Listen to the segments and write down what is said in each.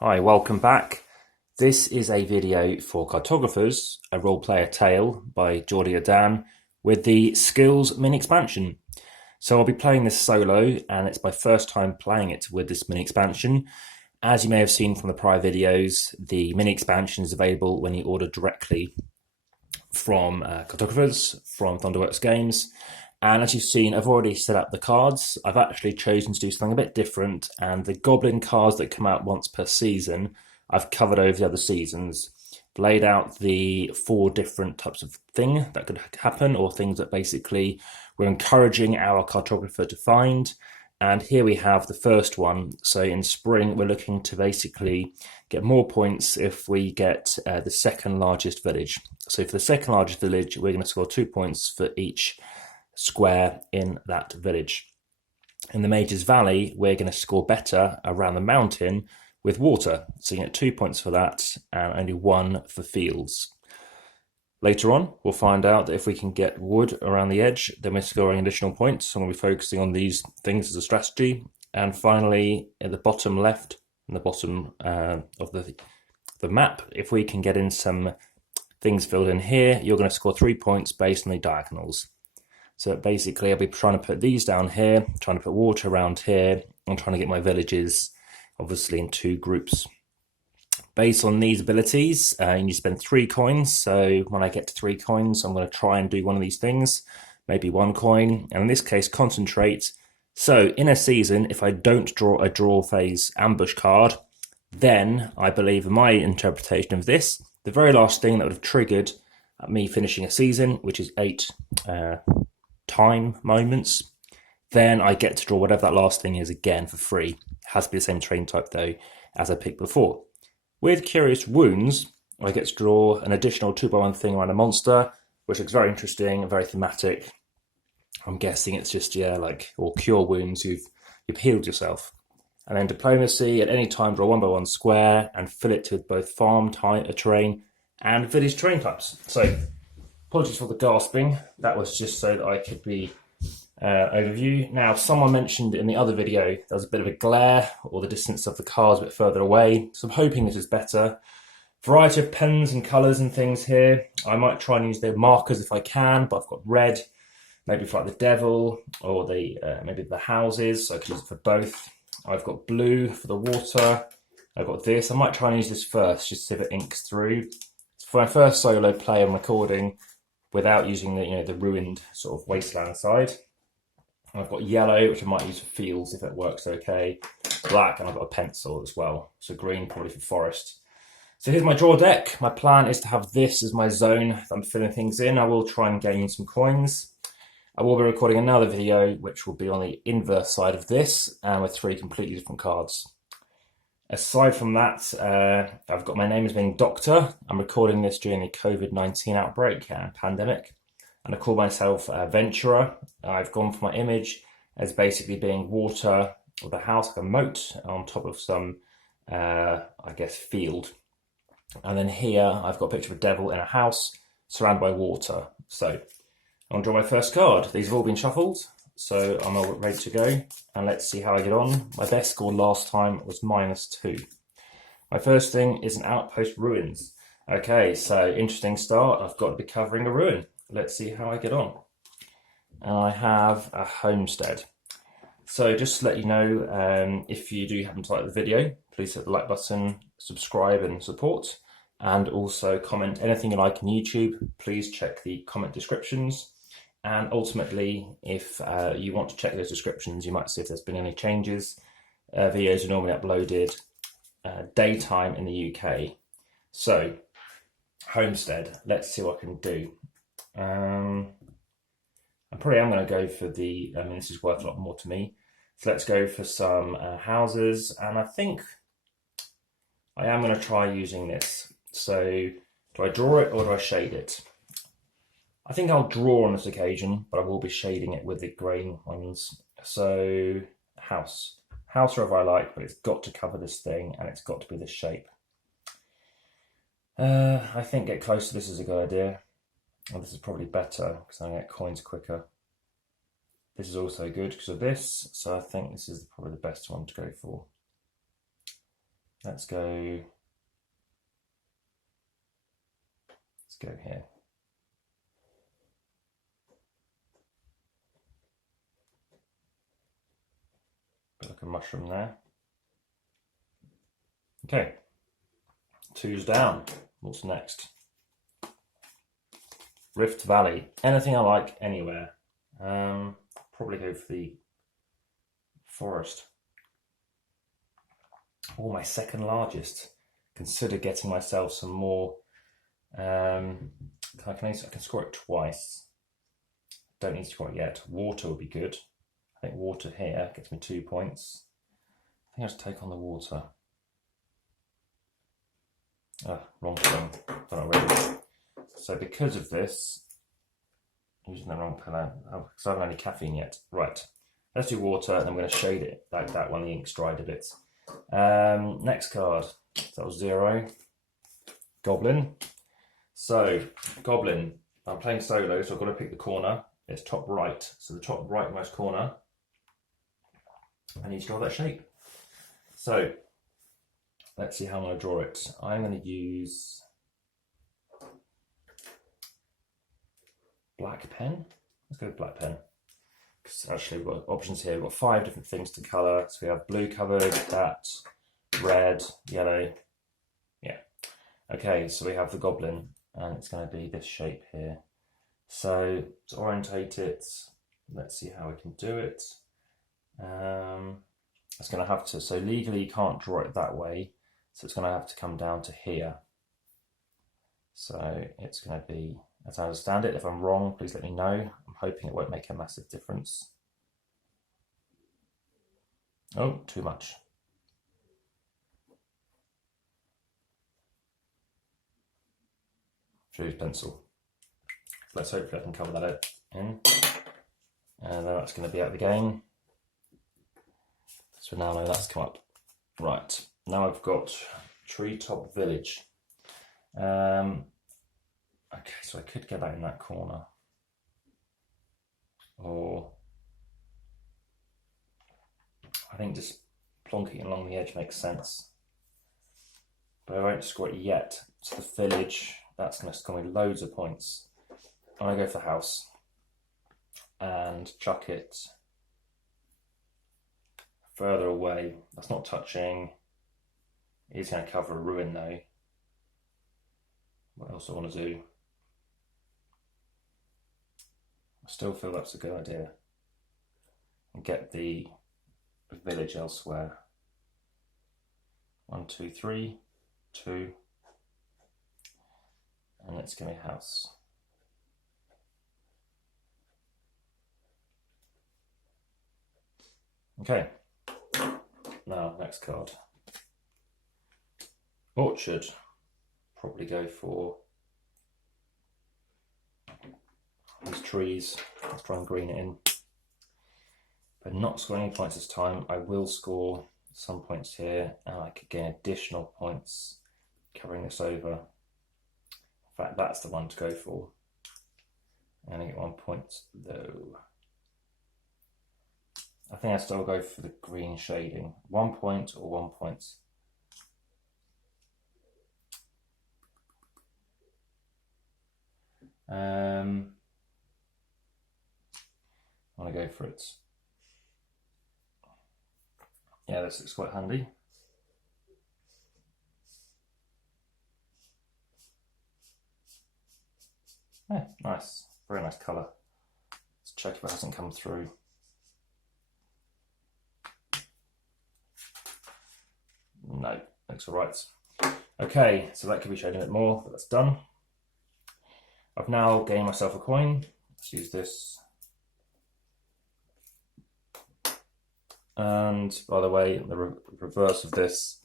Hi, welcome back. This is a video for Cartographers, a role-player tale by Geordie Dan with the Skills mini expansion. So I'll be playing this solo, and it's my first time playing it with this mini expansion. As you may have seen from the prior videos, the mini expansion is available when you order directly from Cartographers, from Amass Games. And as you've seen, I've already set up the cards. I've actually chosen to do something a bit different, and the Goblin cards that come out once per season, I've covered over the other seasons, laid out the 4 different types of thing that could happen, or things that basically we're encouraging our cartographer to find. And here we have the first one. So in spring, we're looking to basically get more points if we get the second largest village. So for the second largest village, we're going to score 2 points for each square in that village. In the Mage's Valley, we're going to score better around the mountain with water. So you get 2 points for that and only 1 for fields. Later on, we'll find out that if we can get wood around the edge, then we're scoring additional points. So I'm going to be focusing on these things as a strategy. And finally, at the bottom left, and the bottom of the map, if we can get in some things filled in here, you're going to score 3 points based on the diagonals. So basically, I'll be trying to put these down here, trying to put water around here, and trying to get my villages, obviously, in 2 groups. Based on these abilities, you spend 3 coins. So when I get to 3 coins, I'm going to try and do one of these things, maybe 1 coin, and in this case, concentrate. So in a season, if I don't draw a draw phase ambush card, then I believe in my interpretation of this, the very last thing that would have triggered me finishing a season, which is 8 time moments, then I get to draw whatever that last thing is again for free. It has to be the same train type though as I picked before. With Curious Wounds, I get to draw an additional 2x1 thing around a monster, which looks very interesting and very thematic. I'm guessing it's just, or Cure Wounds, you've healed yourself. And then Diplomacy, at any time draw 1x1 square and fill it with both farm terrain and village terrain types. So apologies for the gasping. That was just so that I could be overview. Now, someone mentioned in the other video there was a bit of a glare, or the distance of the cards a bit further away. So I'm hoping this is better. Variety of pens and colours and things here. I might try and use the markers if I can, but I've got red, maybe for like the devil, or the maybe the houses, so I can use it for both. I've got blue for the water. I've got this. I might try and use this first, just to see if it inks through. For my first solo play and recording, without using the ruined sort of wasteland side. I've got yellow, which I might use for fields if it works okay. Black, and I've got a pencil as well. So green, probably for forest. So here's my draw deck. My plan is to have this as my zone that I'm filling things in. I will try and gain some coins. I will be recording another video, which will be on the inverse side of this, and with 3 completely different cards. Aside from that, I've got my name as being Doctor. I'm recording this during the COVID-19 outbreak and pandemic. And I call myself Venturer. I've gone for my image as basically being water with a house, like a moat, on top of some, field. And then here I've got a picture of a devil in a house surrounded by water. So I'll draw my first card. These have all been shuffled, so I'm all ready to go. And let's see how I get on. My best score last time was -2. My first thing is an outpost ruins. Okay, so interesting start. I've got to be covering a ruin. Let's see how I get on. And I have a homestead. So just to let you know, if you do happen to like the video, please hit the like button, subscribe and support, and also comment anything you like on YouTube. Please check the comment descriptions. And ultimately, if you want to check those descriptions, you might see if there's been any changes. Videos are normally uploaded daytime in the UK. So, homestead, let's see what I can do. I probably am going to go for the, this is worth a lot more to me. So let's go for some houses, and I think I am going to try using this. So do I draw it or do I shade it? I think I'll draw on this occasion, but I will be shading it with the green ones. So house wherever I like, but it's got to cover this thing and it's got to be this shape. I think get close to this is a good idea. And this is probably better because I get coins quicker. This is also good because of this, so I think this is probably the best one to go for. Let's go here. Bit like a mushroom there. Okay, 2's down. What's next? Rift Valley. Anything I like, anywhere. Probably go for the forest. Oh, my second largest. Consider getting myself some more. I can score it twice. Don't need to score it yet. Water would be good. I think water here gets me 2 points. I think I'll just take on the water. Wrong thing. Don't know really. So because of this, using the wrong pillar, because I haven't had any caffeine yet. Right, let's do water, and I'm going to shade it like that one, the ink's dried a bit. Next card, so that was 0. Goblin. So, Goblin, I'm playing solo, so I've got to pick the corner. It's top right, so the top rightmost corner. I need to draw that shape. So, let's see how I'm going to draw it. I'm going to use black pen. Let's go with black pen. Because actually we've got options here. We've got 5 different things to colour. So we have blue covered, that, red, yellow. Yeah. Okay, so we have the goblin, and it's going to be this shape here. So to orientate it, let's see how we can do it. It's going to have to, so legally you can't draw it that way. So it's going to have to come down to here. So it's going to be, as I understand it, if I'm wrong, please let me know. I'm hoping it won't make a massive difference. Oh, too much. Choose pencil. Let's hopefully I can cover that in. And that's going to be out of the game. So now I know that's come up. Right, now I've got Treetop Village. Okay, so I could get that in that corner. Or I think just plonking it along the edge makes sense. But I won't score it yet. So the village, that's going to score me loads of points. I'm going to go for the house and chuck it further away. That's not touching. It's going to cover a ruin though. What else do I want to do? I still feel that's a good idea. And get the village elsewhere. 1, 2, 3, 2. And let's give me a house. Okay. Now, next card. Orchard. Probably go for these trees. Let's try and green it in. But not score any points this time. I will score some points here, and I could gain additional points covering this over. In fact, that's the one to go for. And I get 1 point though. I think I still go for the green shading. 1 point or 1 point. I want to go for it. Yeah, this looks quite handy. Yeah, nice. Very nice colour. Let's check if it hasn't come through. No, looks alright. Okay, so that could be shading a bit more, but that's done. I've now gained myself a coin. Let's use this. And by the way, the reverse of this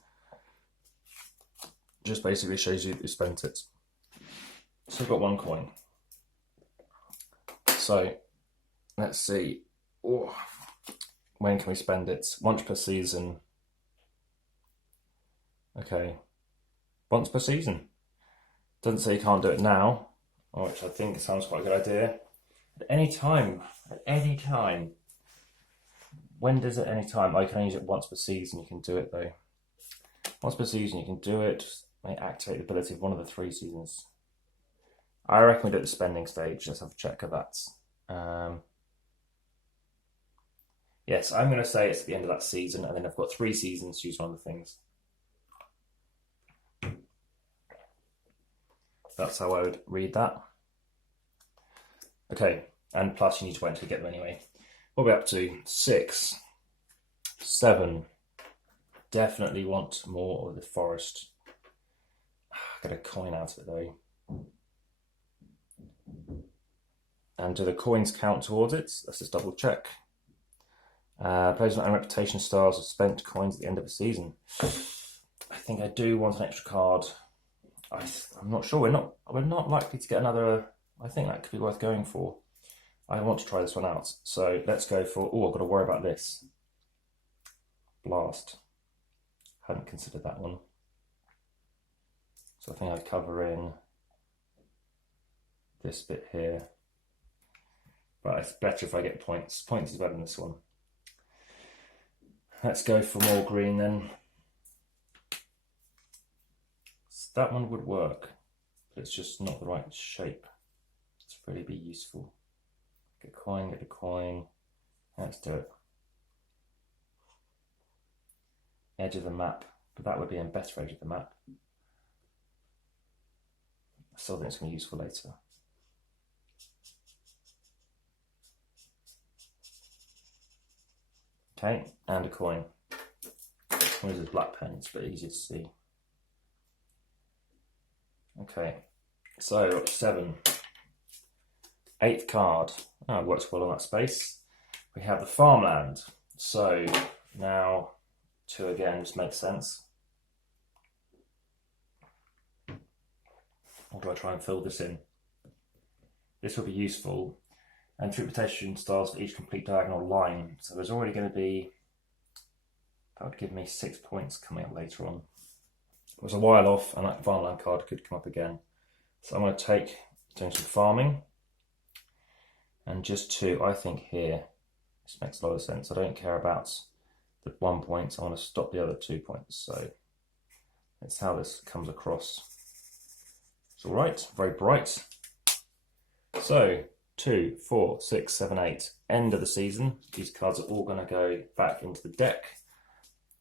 just basically shows you that you spent it. So I've got 1 coin. So let's see. Oh, when can we spend it? Once per season. Okay, once per season. Doesn't say you can't do it now, which I think sounds quite a good idea. At any time. When does it any time? I can use it once per season. You can do it though. Once per season, you can do it. May activate the ability of one of the 3 seasons. I reckon we do it at the spending stage. Let's have a check of that. Yes, I'm going to say it's at the end of that season, and then I've got 3 seasons to use one of the things. That's how I would read that. Okay, and plus you need to wait until you get them anyway. What are we up to? 6, 7. Definitely want more of the forest. Get a coin out of it though. And do the coins count towards it? Let's just double check. Players with own reputation stars have spent coins at the end of the season. I think I do want an extra card. I'm not sure. We're not likely to get another. I think that could be worth going for. I want to try this one out. So let's go for. Oh, I've got to worry about this. Blast. Hadn't considered that one. So I think I'd cover in this bit here. But it's better if I get points. Points is better than this one. Let's go for more green then. That one would work, but it's just not the right shape to really be useful. Get a coin. Let's do it. Edge of the map, but that would be a better edge of the map. I still think it's going to be useful later. Okay, and a coin. One of those black pens, but easy to see. Okay, so 7. 8th card. Oh, it works well on that space. We have the farmland. So now 2 again just makes sense. Or do I try and fill this in? This will be useful. And 3 reputation stars for each complete diagonal line. So there's already going to be, that would give me 6 points coming up later on. It was a while off, and that farmland card could come up again. So I'm going to take, doing some farming. And just 2, I think here, this makes a lot of sense. I don't care about the 1 point, I want to stop the other 2 points. So that's how this comes across. It's all right, very bright. So 2, 4, 6, 7, 8, end of the season. These cards are all going to go back into the deck.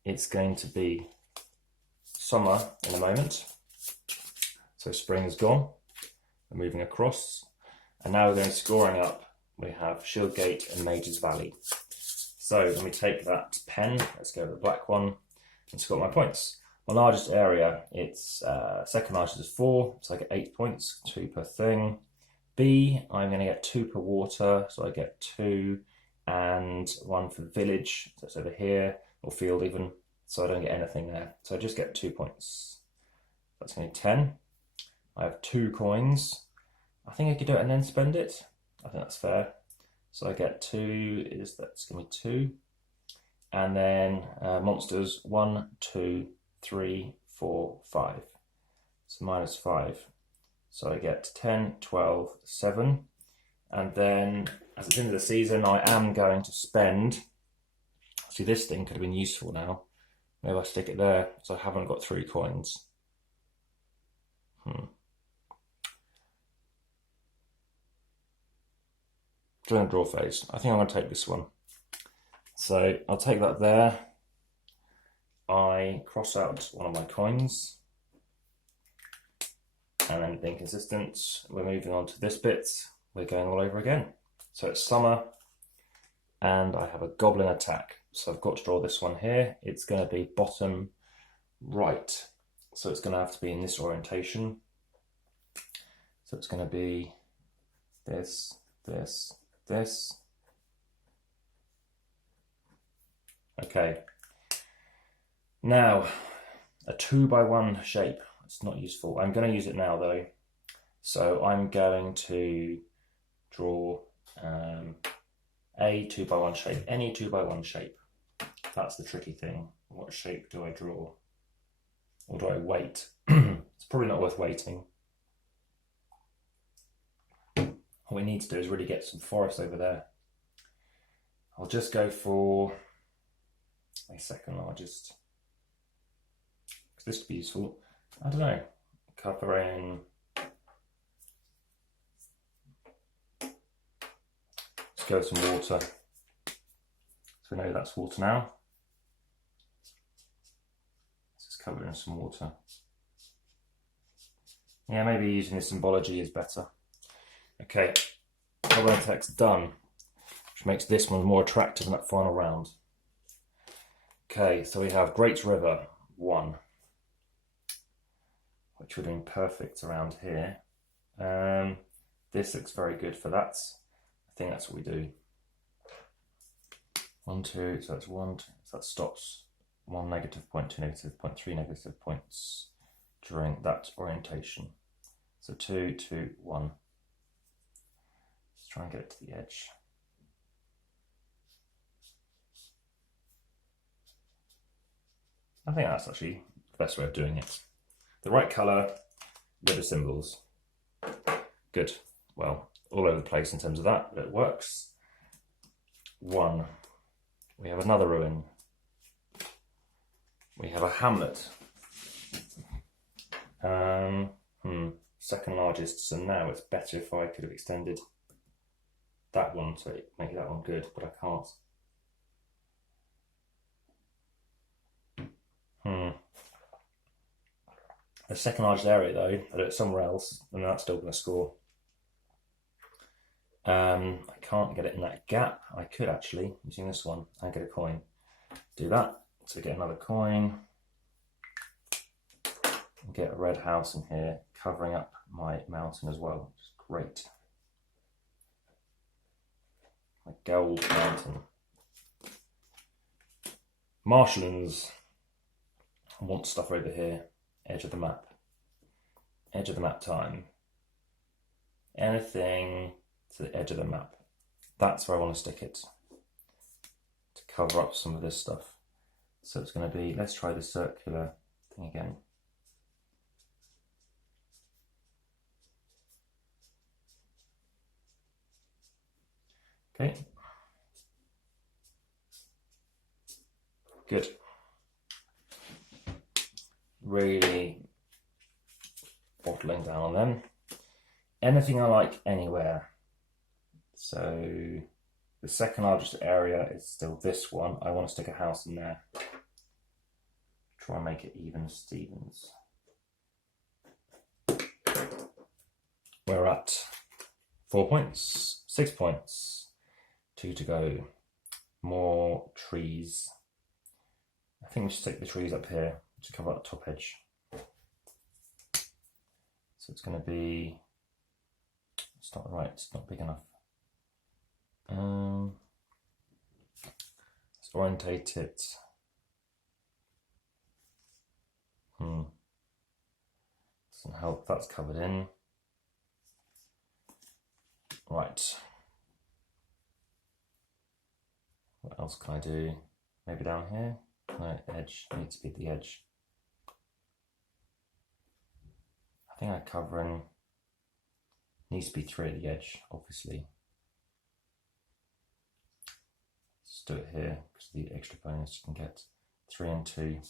It's going to be summer in a moment. So spring is gone. We're moving across. And now we're going scoring up. We have Shieldgate and Mage's Valley. So let me take that pen. Let's go with the black one and score my points. My largest area, it's second largest is 4, so I get 8 points, 2 per thing. B, I'm going to get 2 per water, so I get 2, and 1 for the village, so it's over here, or field even, so I don't get anything there. So I just get 2 points. That's going to be 10. I have 2 coins. I think I could do it and then spend it. I think that's fair. So I get 2, that's going to be 2. And then monsters, 1, 2, 3, 4, 5. So minus 5. So I get 10, 12, 7. And then, as it's the end of the season, I am going to spend. See, this thing could have been useful now. Maybe I stick it there, so I haven't got 3 coins. During the draw phase, I think I'm going to take this one. So I'll take that there. I cross out one of my coins. And then being consistent, we're moving on to this bit. We're going all over again. So it's summer, and I have a goblin attack. So I've got to draw this one here. It's going to be bottom right. So it's going to have to be in this orientation. So it's going to be this, this, this. Okay. Now, a 2x1 shape. It's not useful. I'm going to use it now though. So I'm going to draw a 2x1 shape, any 2x1 shape. That's the tricky thing. What shape do I draw? Or do I wait? It's probably not worth waiting. What we need to do is really get some forest over there. I'll just go for a second largest, because this could be useful. I don't know, covering. Let's go with some water. So we know that's water now. Let's just cover it in some water. Yeah, maybe using the symbology is better. Okay, colour text done, which makes this one more attractive in that final round. Okay, so we have Great River 1, which would have been perfect around here. This looks very good for that. I think that's what we do. 1, 2, so that's 1, 2, so that stops 1 negative point, 2 negative point, 3 negative points during that orientation. So 2, 2, 1. Let's try and get it to the edge. I think that's actually the best way of doing it. The right colour with the symbols. Good. Well, all over the place in terms of that, but it works. 1. We have another ruin. We have a hamlet. Second largest, so now it's better if I could have extended that one to make that one good, but I can't. The second largest area though, I do it somewhere else, and that's still going to score. I can't get it in that gap. I could actually, using this one, and get a coin. Do that, so get another coin, and get a red house in here, covering up my mountain as well, which is great. My gold mountain. Marshlands. I want stuff over here. Edge of the map. Edge of the map time. Anything to the edge of the map. That's where I want to stick it. To cover up some of this stuff. So it's going to be, let's try the circular thing again. Okay. Good. Really bottling down on them. Anything I like anywhere. So the second largest area is still this one. I want to stick a house in there. Try and make it even Stevens. We're at 4 points, 6 points, 2 to go. More trees. I think we should stick the trees up here to cover up the top edge. So it's going to be, it's not right, it's not big enough. Let's orientate it. Doesn't help, that's covered in. Right. What else can I do? Maybe down here? No, edge needs to be the edge. I think I'm covering, needs to be 3 at the edge, obviously. Let's do it here, because of the extra bonus you can get. 3 and 2.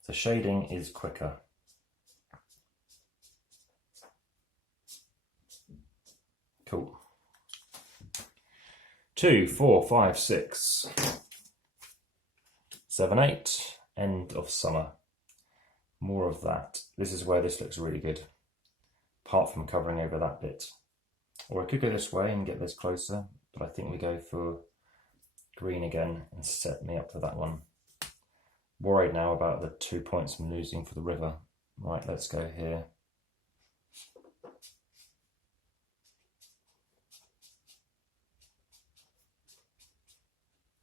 So shading is quicker. Cool. 2, 4, 5, 6, 7, 8. End of summer. More of that. This is where this looks really good. Apart from covering over that bit. Or I could go this way and get this closer, but I think we go for green again and set me up for that one. Worried now about the 2 points I'm losing for the river. Right, let's go here.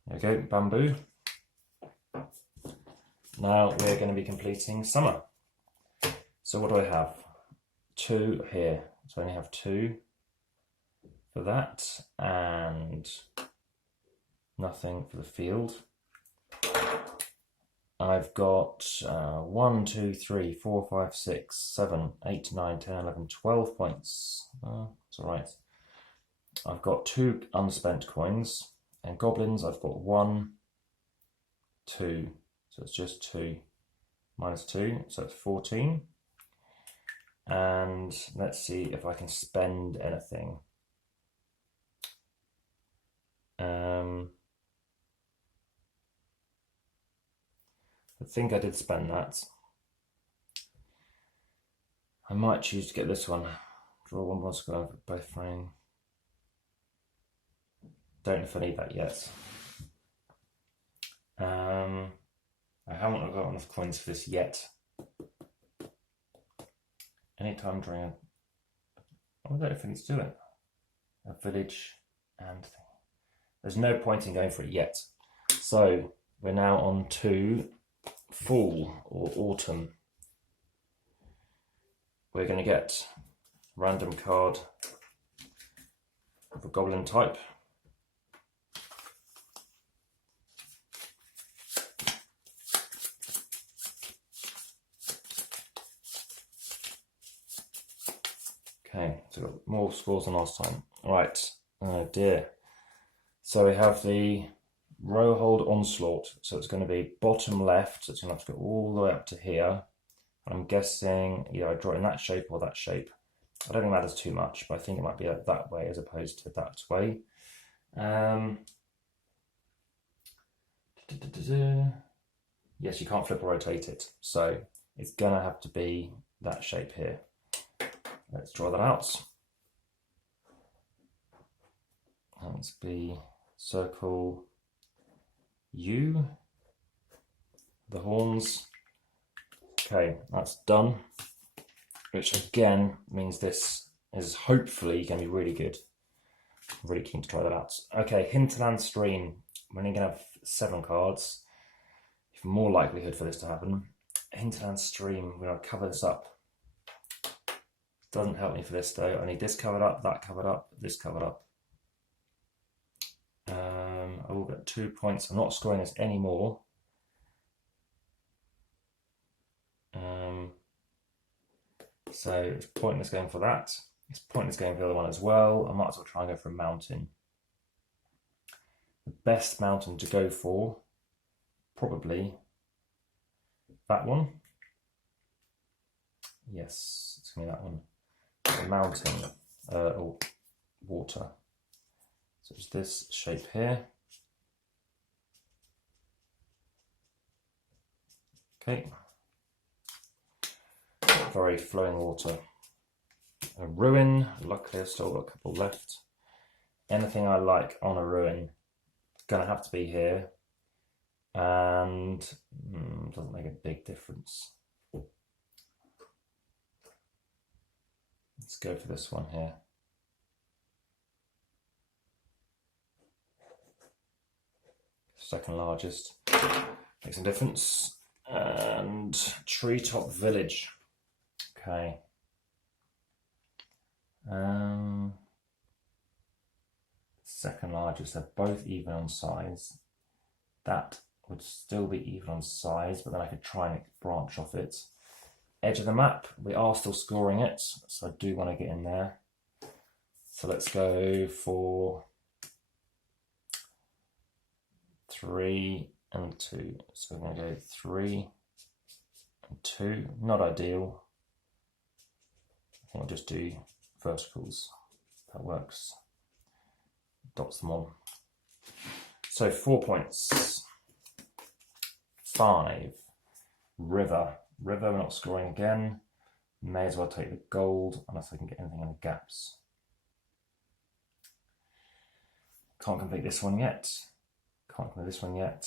There we go, bamboo. Now we're going to be completing summer. So what do I have? 2 here. So I only have 2 for that and nothing for the field. I've got 1, 2, 3, 4, 5, 6, 7, 8, 9, 10, 11, 12 points. It's all right. I've got 2 unspent coins. And goblins, I've got 1, 2, so it's just 2 minus 2, so it's 14. And let's see if I can spend anything. I think I did spend that. I might choose to get this one. Draw 1 more square, both fine. Don't know if I need that yet. I haven't got enough coins for this yet. Anytime during a... I don't know if I need to do it. A village and... There's no point in going for it yet. So we're now on to fall or autumn. We're going to get a random card of a goblin type. Okay, so we've got more scores than last time. Right, oh dear. So we have the row hold onslaught. So it's going to be bottom left. So it's going to have to go all the way up to here. I'm guessing either I draw it in that shape or that shape. I don't think it matters too much, but I think it might be that way as opposed to that way. Yes, you can't flip or rotate it. So it's going to have to be that shape here. Let's draw that out. Let's be circle U, the horns. Okay, that's done, which again means this is hopefully going to be really good. I'm really keen to try that out. Okay, Hinterland Stream. We're only going to have 7 cards. Even more likelihood for this to happen. Hinterland Stream, we're going to cover this up. Doesn't help me for this though. I need this covered up, that covered up, this covered up. I will get 2 points. I'm not scoring this anymore. So it's pointless going for that. It's pointless going for the other one as well. I might as well try and go for a mountain. The best mountain to go for, probably that one. Yes, it's going to be that one. A mountain or water. So it's this shape here. Okay. Very flowing water. A ruin. Luckily, I've still got a couple left. Anything I like on a ruin, gonna have to be here, and doesn't make a big difference. Let's go for this one here. Second largest, makes a difference. And treetop village. Okay. Second largest, they're both even on size. That would still be even on size, but then I could try and branch off it. Edge of the map, we are still scoring it, so I do want to get in there. So let's go for 3 and 2. So we're going to go 3 and 2. Not ideal. I think I'll just do verticals. That works. Dots them on. So 4 points. 5. River. River, we're not scoring again. May as well take the gold unless I can get anything in the gaps. Can't complete this one yet. Can't complete this one yet.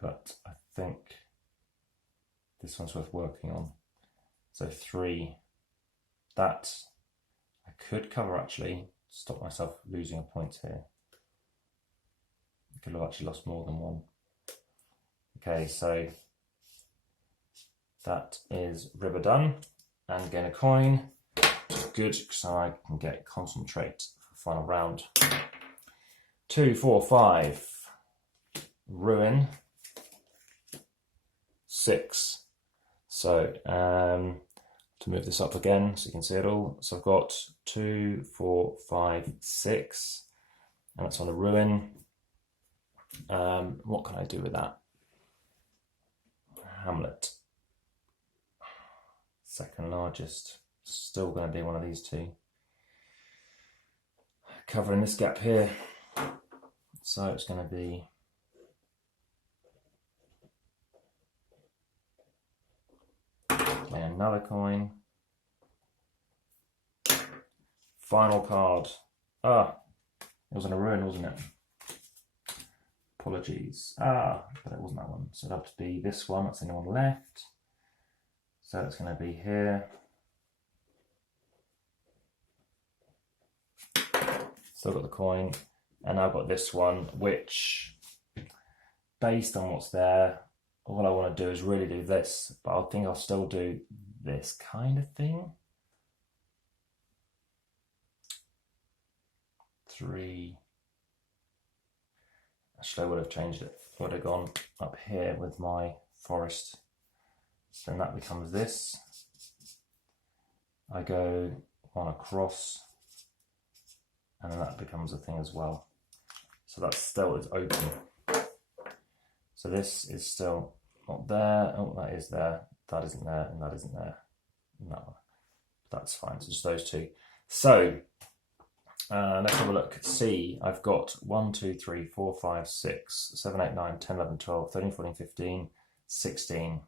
But I think this one's worth working on. So 3. That I could cover actually, stop myself losing a point here. I could have actually lost more than 1. Okay, so that is river done. And gain a coin, which is good because I can get concentrate for the final round. 2, 4, 5. Ruin. 6. So I to move this up again so you can see it all. So I've got 2, 4, 5, 6, and that's on a ruin. What can I do with that? Hamlet. Second largest. Still going to be one of these two. Covering this gap here. So it's going to be play another coin. Final card. It was on a ruin, wasn't it? Apologies. But it wasn't that one. So it'll have to be this one. That's the only one left. So it's going to be here. Still got the coin. And I've got this one, which, based on what's there, all I want to do is really do this. But I think I'll still do this kind of thing. 3. Actually, I would have changed it. I would have gone up here with my forest. So then that becomes this. I go one across, and then that becomes a thing as well. So that still is open. So this is still not there. Oh, that is there. That isn't there, and that isn't there. No, that's fine. So just those two. So let's have a look. C, I've got 1, 2, 3, 4, 5, 6, 7, 8, 9, 10, 11, 12, 13, 14, 15, 16.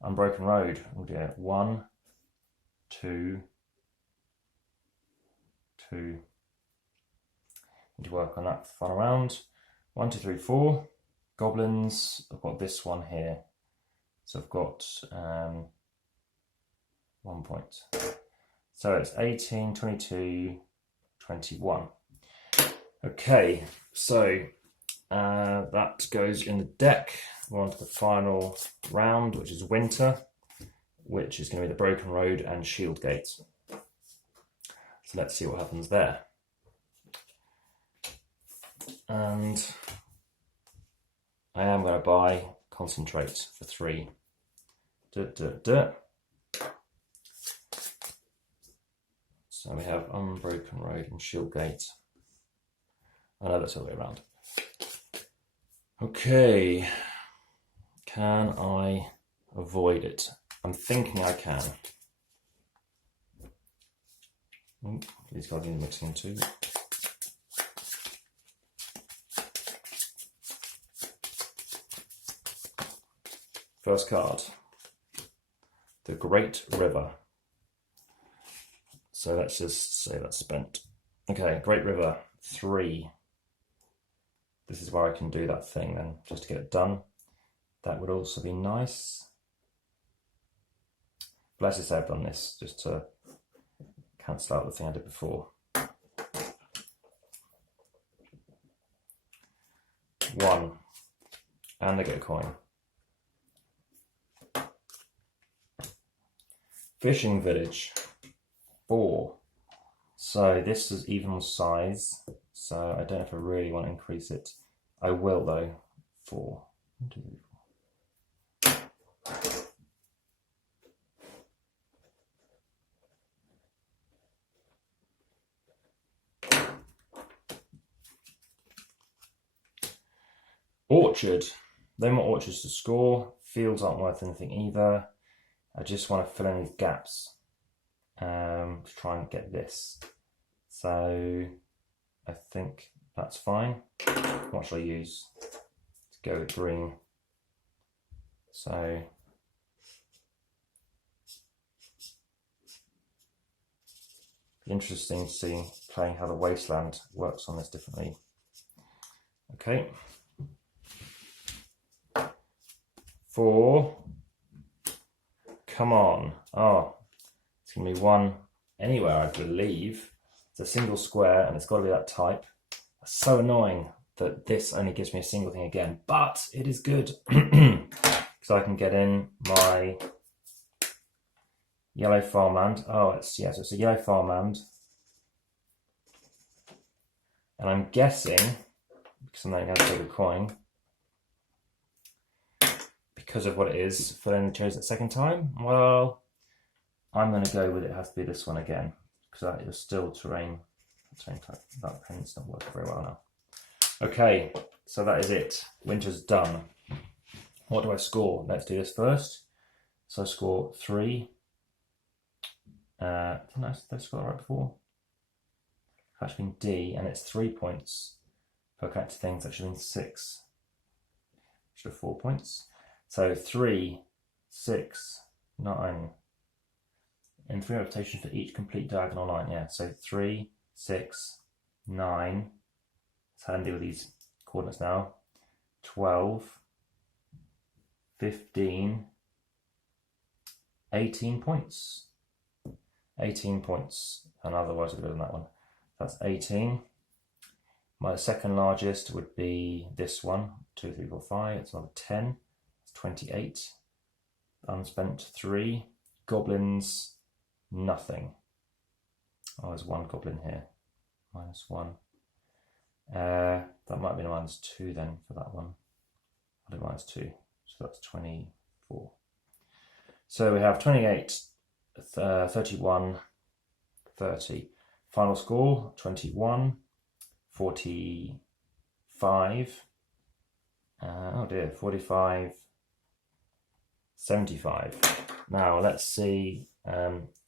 Unbroken road. Oh dear. 1, 2, 2. Need to work on that for the final round. 1, 2, 3, 4. Goblins. I've got this one here. So I've got 1 point. So it's 18, 22, 21. Okay, so that goes in the deck. We're on to the final round, which is winter, which is going to be the broken road and shield gates. So let's see what happens there. And I am going to buy concentrate for 3. So we have unbroken road and shield gate. I know that's all the way around. Okay, can I avoid it? I'm thinking I can. These guys need mixing too. First card, the Great River. So let's just say that's spent. Okay, Great River, 3. This is where I can do that thing then, just to get it done. That would also be nice. But let's just say I've done this, just to cancel out the thing I did before. 1. And I get a coin. Fishing village. 4. So this is even size, so I don't know if I really want to increase it. I will though. 4. 1, 2, 3, 4. Orchard. No more orchards to score. Fields aren't worth anything either. I just want to fill in these gaps. To try and get this. So I think that's fine. What shall I use? Let's go with green. So interesting to see playing how the wasteland works on this differently. Okay. 4. Come on. Oh. It's going to be 1 anywhere, I believe. It's a single square and it's got to be that type. It's so annoying that this only gives me a single thing again, but it is good. So I can get in my yellow farmland. Oh, so it's a yellow farmland. And I'm guessing, because I'm not going to take a coin, because of what it is, for then chose it second time. Well, I'm going to go with it has to be this one again, because that is still terrain type. That pen's not working very well now. Okay, so that is it. Winter's done. What do I score? Let's do this first. So I score 3. Didn't I score that right before? It's actually been D, and it's 3 points per collected things. That should have been 6. Should have 4 points. So 3, 6, 9. And 3 repetitions for each complete diagonal line. Yeah, so 3, 6, 9. Let's have to deal with these coordinates now. 12, 15, 18 points. 18 points, and otherwise I'd go on that one. That's 18. My second largest would be this one, 2, 3, 4, 5. It's another 10. It's 28. Unspent 3. Goblins, nothing. Oh, there's 1 goblin here. -1. That might be a -2 then for that one. I did -2, so that's 24. So we have 28, 31, 30. Final score, 21, 45, oh dear, 45, 75. Now let's see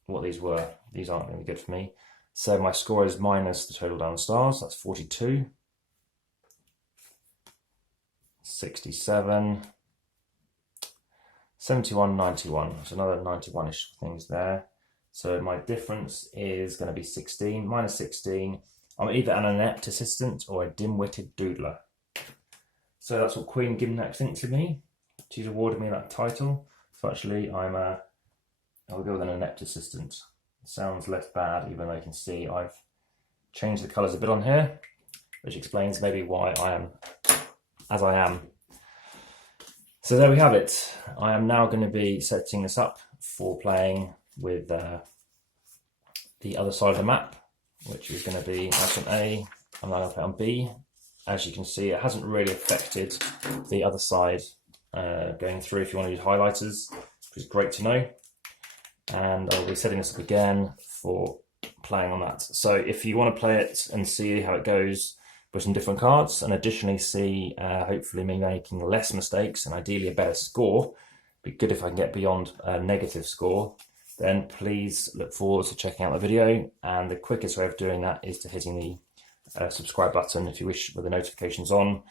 what these were. These aren't going to be good for me. So my score is minus the total down stars, that's 42, 67, 71, 91. There's another 91-ish things there. So my difference is going to be 16, minus 16. I'm either an inept assistant or a dim-witted doodler. So that's what Queen Gimnack thinks of me. She's awarded me that title. So actually I'll go with an inept assistant. It sounds less bad, even though you can see I've changed the colours a bit on here, which explains maybe why I am as I am. So there we have it. I am now going to be setting this up for playing with the other side of the map, which is going to be that's on A. I'm now going to play on B. As you can see, it hasn't really affected the other side going through if you want to use highlighters, which is great to know. And I'll be setting this up again for playing on that. So if you want to play it and see how it goes with some different cards, and additionally see hopefully me making less mistakes and ideally a better score, be good if I can get beyond a negative score, then please look forward to checking out the video. And the quickest way of doing that is to hitting the subscribe button if you wish, with the notifications on.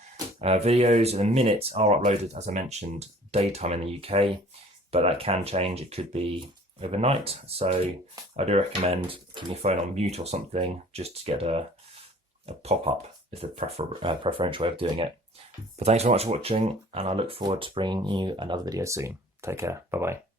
Videos in a minute are uploaded, as I mentioned, daytime in the UK, but that can change. It could be overnight, so I do recommend keeping your phone on mute or something just to get a pop-up is the preferential way of doing it. But thanks very much for watching, and I look forward to bringing you another video soon. Take care. Bye-bye.